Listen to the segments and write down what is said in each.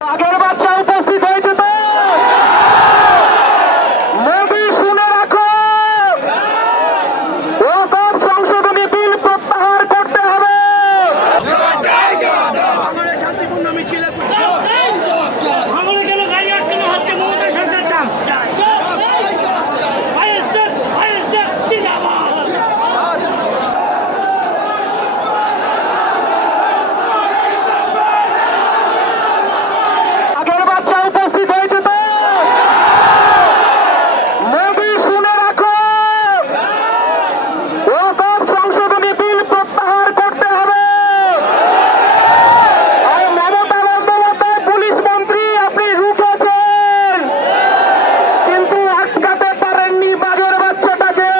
আগের বাচ্চা উপস্থিত হয়েছে তো মোদি শুনে রাখো, ওয়াকফ সংশোধনী বিল প্রত্যাহার করতে হবে। শান্তিপূর্ণ মিছিলে ভাঙড়ে গেল গাড়ি আটকানো হচ্ছে মমতা সরকার চাম আগের বাচ্চা উপস্থিত হয়েছে তো মোদি শুনে রাখো, ওয়াকফ সংশোধনী বিল প্রত্যাহার করতে হবে। আর মমতা বন্দ্যোপাধ্যায় পুলিশ মন্ত্রী, আপনি রুখেছেন কিন্তু আটকাতে পারেননি বাঘের বাচ্চাটাকে।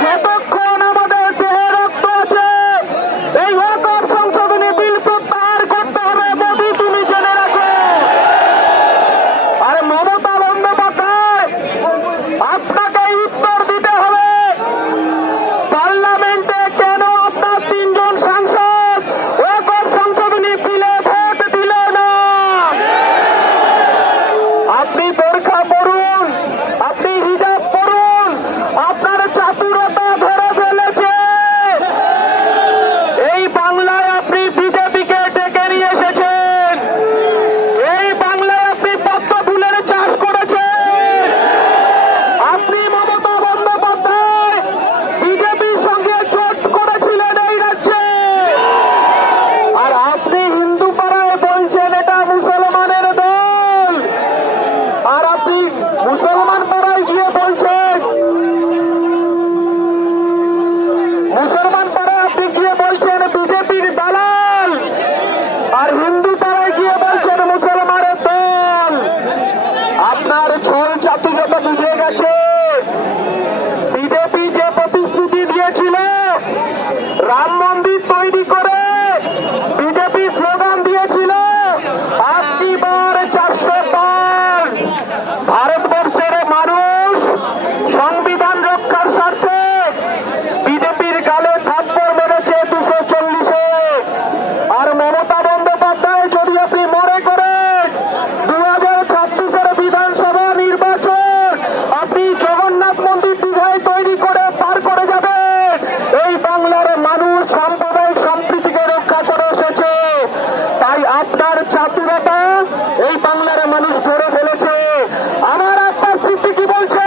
যতক্ষণ আমাদের দেহে রক্ত আছে এই ওয়াকফ সংশোধনী বিল প্রত্যাহার করতে হবে। মোদি তুমি জেনে রাখো। আর মমতা বন্দ্যোপাধ্যায় আপনাকে উত্তর দিতে হবে, পার্লামেন্টে কেন আপনার 3 জন সাংসদ ওয়াকফ সংশোধনী বিলে ভোট দিল না? আপনি বোরখা পরুন, আপনি হিজাব পরুন, আপনার চাতুরতা ধরে ফেলেছে। এই বাংলায় আপনি বিজেপিকে ডেকে নিয়ে এসেছেন, এই বাংলায় আপনি পদ্ম ফুলের চাষ করেছেন। আপনি মমতা বন্দ্যোপাধ্যায় বিজেপির সঙ্গে জোট করেছিলেন এই রাজ্যে, আর আপনি হিন্দু পাড়ায় বলছেন এটা মুসলমানের দল, আর আপনি মুসলমান পাড়ায় গিয়ে বলছেন, মুসলমান পাড়ায় আপনি গিয়ে বলছেন বিজেপির দালাল, আর হিন্দু পাড়ায় গিয়ে বলছেন মুসলমানের দল। আপনার ছল চাতুরতা বুঝে গেছে। বিজেপি যে প্রতিশ্রুতি দিয়েছিল রাম মন্দির তৈরি করে, বিজেপি স্লোগান দিয়েছিল আপনি বার 400 পার। ভারতবর্ষের মানুষ সংবিধান রক্ষার স্বার্থে বিজেপির গালে থাপ্পড় মেরেছে 240-এ। আর মমতা বন্দ্যোপাধ্যায় যদি আপনি মনে করেন 2026-এর বিধানসভা নির্বাচন আপনি জগন্নাথ মন্দির দীঘায় তৈরি করে পার করে যাবেন, এই বাংলার মানুষ সাম্প্রদায়িক সম্প্রীতিকে রক্ষা করে এসেছে। তাই আপনার চাতুরতা এই বাংলার মানুষ ধরে ফেলেছে। আমার আব্বাস সিদ্দিকী বলছে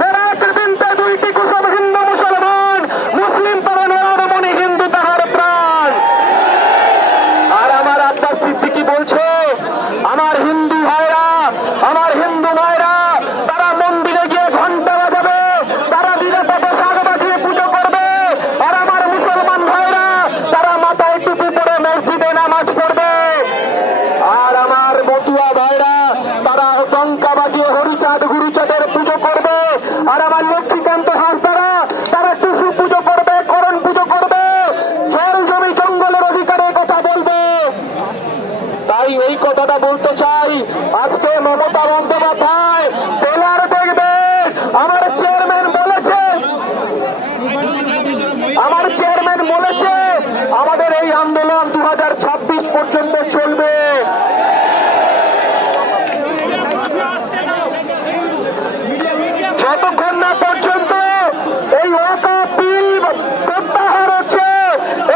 মেরাট বিনতে দুইটি কুসুম হিন্দু মুসলমান, মুসলিম তরুণের মনে হিন্দু তাহার প্রাণ। আর আমার আব্বাস সিদ্দিকী বলছে আমার হিন্দু ভাইরা, আমার হিন্দু ভাইরা তারা মন্দিরে গিয়ে ঘন্টা বাজাবে, তারা দিনে পথে শাক বাজিয়ে পুজো করবে। আর আমার মুসলমান ভাইরা তারা মাথায় টুপি পরে মসজিদে নামাজ পড়বে। আর আমার মতুয়া ভাইরা তারা টঙ্কা বাজিয়ে হরিচাঁদ গুরুচাঁদের পুজো করবে। আর আমার লক্ষ্মীকান্ত হাঁসদারা তারা টুসু পুজো করবে, করণ পুজো করবে, জল জমি জঙ্গলের অধিকারের কথা বলবে। তাই এই কথাটা বলতে চাই, আজকে মমতা বন্দ্যোপাধ্যায় টেলার দেখবেন। আমার চেয়ারম্যান বলেছে, আমার চেয়ারম্যান বলেছে আমাদের এই আন্দোলন 2026 পর্যন্ত চলবে। যতক্ষণ না পর্যন্ত এই ওয়াকফ বিল প্রত্যাহার হচ্ছে,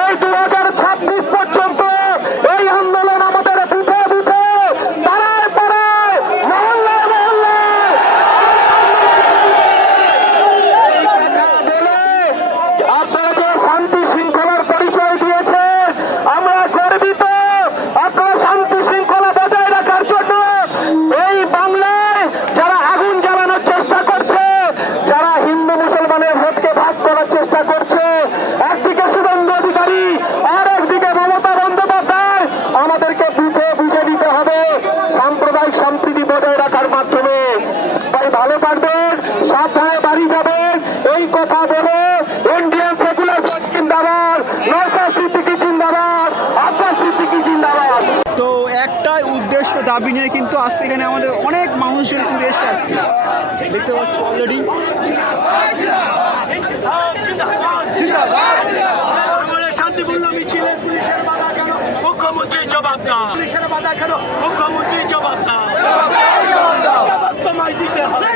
এই 2026 পর্যন্ত এই আন্দোলন আমাদের বুথে বুথে, পাড়ায় পাড়ায়, মহল্লায় মহল্লায় আপনারা যে শান্তি শৃঙ্খলার পরিচয় দিয়েছেন আমরা গর্বিত। আপনারা শান্তি শৃঙ্খলা বজায় রাখার জন্য এই বাংলায় যারা আগুন জ্বালানোর চেষ্টা করছে, যারা হিন্দু মুসলমানের ভোটকে ভাগ করার চেষ্টা করছে, একদিকে শুভেন্দু অধিকারী আর একদিকে মমতা বন্দ্যোপাধ্যায়, আমাদেরকে বুঝে বুঝে দিতে হবে সাম্প্রদায়িক সম্প্রীতি বজায় রাখার মাধ্যমে। তাই ভালো থাকবেন, সাবধানে বাড়ি যাবেন, এই কথা বলে ইন্ডিয়ান সেকুলার ফ্রন্ট জিন্দাবাদ, নওশাদ সিদ্দিকী জিন্দাবাদ, আব্বাস সিদ্দিকী জিন্দাবাদ। তো একটাই উদ্দেশ্য দাবি নিয়ে কিন্তু আজকে এখানে আমাদের অনেক মানুষজন ঘুরে এসে আজকে দেখতে পাচ্ছি অলরেডি। শান্তিপূর্ণ মিছিলে পুলিশের বাধা কেন? মুখ্যমন্ত্রী মুখ্যমন্ত্রী জবাব দাও। পুলিশের বাধা কেন? মুখ্যমন্ত্রী জবাব দাও। জবাব তোমায় দিতে হবে।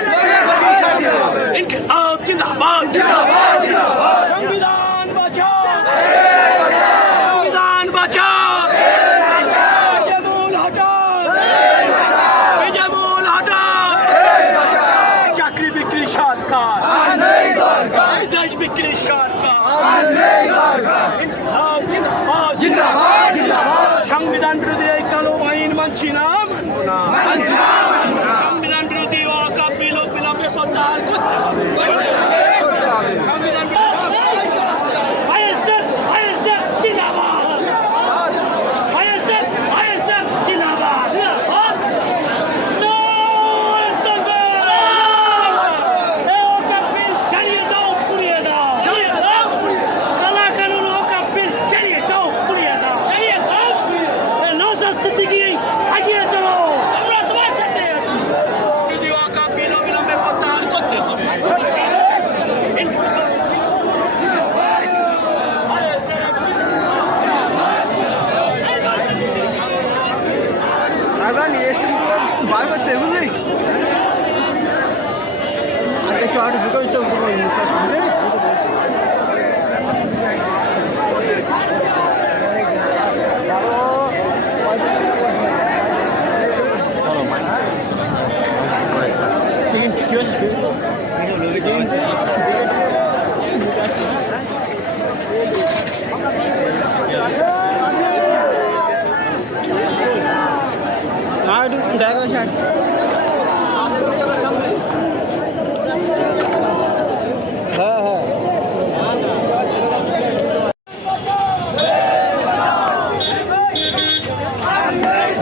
ইনকিলাব জিন্দাবাদ, সংবিধান বাঁচাও, সংবিধান বাঁচাও, বিজেমূল হটাও, বিজেমূল হটাও। চাকরি বিক্রি সরকার, দেশ বিক্রি সরকার, ইনকিলাব জিন্দাবাদ, সংবিধান বিরোধী এই কালো আইন মানছি না, মানব না। সংবিধান বিরোধী ওয়াকফ বিল অবিলম্বে প্রত্যাহার করতে হবে। সংবিধান বার করতে বুঝলি আগে চট দুটো সামনে ঠিক আছে দেখা যাক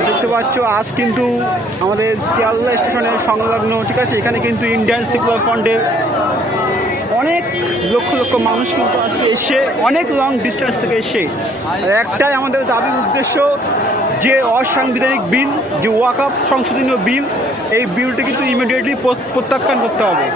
দেখতে পাচ্ছ আজ কিন্তু আমাদের শিয়ালদা স্টেশনের সংলগ্ন ঠিক আছে এখানে কিন্তু ইন্ডিয়ান সেকুলার ফ্রন্টের অনেক লক্ষ লক্ষ মানুষ কিন্তু আজকে এসে অনেক লং ডিস্টেন্স থেকে এসে একটাই আমাদের দাবির উদ্দেশ্য যে অসাংবিধানিক বিল যে ওয়াকফ সংশোধনীয় বিল এই বিলটা কিন্তু ইমিডিয়েটলি প্রত্যাখ্যান করতে হবে।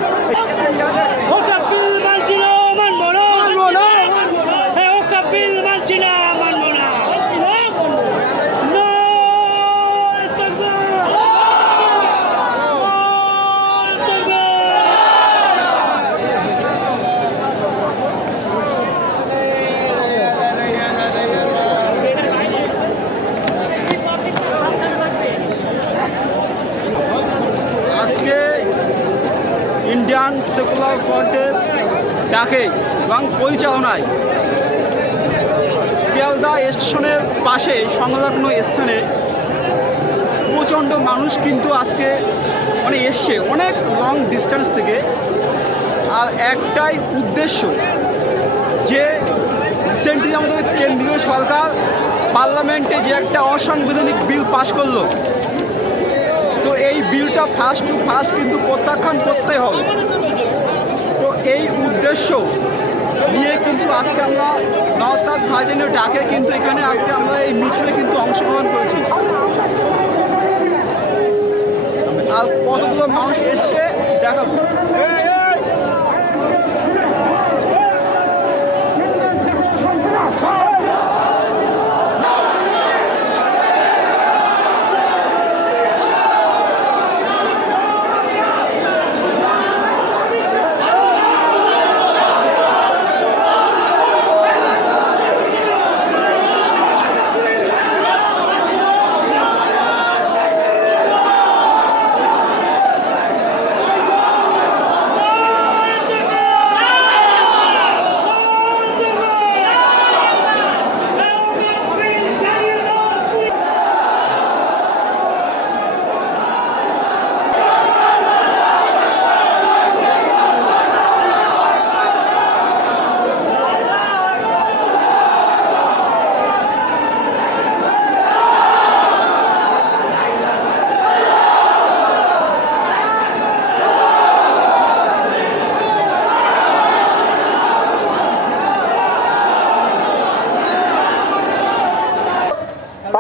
ইন্ডিয়ান সেকুলার ফ্রন্টের ডাকে এবং পরিচালনায় শিয়ালদা স্টেশনের পাশে সংলগ্ন স্থানে প্রচণ্ড মানুষ কিন্তু আজকে মানে এসছে অনেক লং ডিস্টেন্স থেকে। আর একটাই উদ্দেশ্য যে রিসেন্টলি আমাদের কেন্দ্রীয় সরকার পার্লামেন্টে যে একটা অসাংবিধানিক বিল পাশ করলো তো এই বিলটা ফার্স্ট টু ফার্স্ট কিন্তু প্রত্যাখ্যান করতে হবে। তো এই উদ্দেশ্য নিয়ে কিন্তু আজকে আমরা নওশাদ ভাইজানের ডাকে কিন্তু এখানে আজকে আমরা এই মিছিলে কিন্তু অংশগ্রহণ করেছি। আর কতগুলো মানুষ এসছে দেখাবো।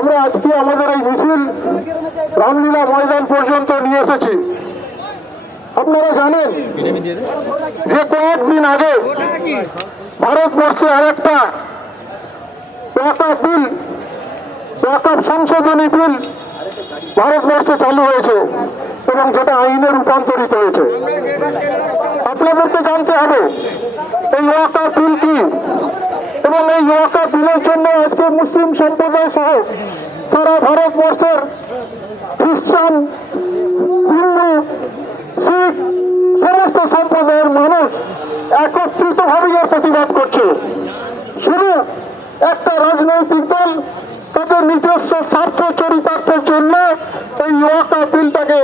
আমরা আজকে আমাদের এই মিছিল রামলীলা ময়দান পর্যন্ত নিয়ে এসেছি। আপনারা জানেন যে কয়েকদিন আগে ভারতবর্ষে আরেকটা ওয়াকফ বিল ওয়াকফ সংশোধনী বিল ভারতবর্ষে চালু হয়েছে এবং যেটা আইনে রূপান্তরিত হয়েছে। আপনাদেরকে জানতে হবে এই ওয়াকফ বিল কি, এবং এই ওয়াকফ বিলের জন্য আজকে মুসলিম সম্প্রদায় সহ সারা ভারতবর্ষের খ্রিস্টান, হিন্দু, শিখ সমস্ত সম্প্রদায়ের মানুষ একত্রিতভাবে এর প্রতিবাদ করছে। শুধু একটা রাজনৈতিক দল তাদের নিজস্ব স্বার্থ চরিতার্থের জন্য এই ওয়াকফ বিলটাকে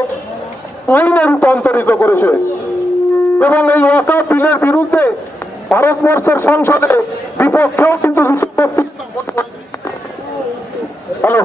আইনে রূপান্তরিত করেছে এবং এই ওয়াকফ বিলের বিরুদ্ধে ভারতবর্ষের সংসদে বিপক্ষেও কিন্তু হ্যালো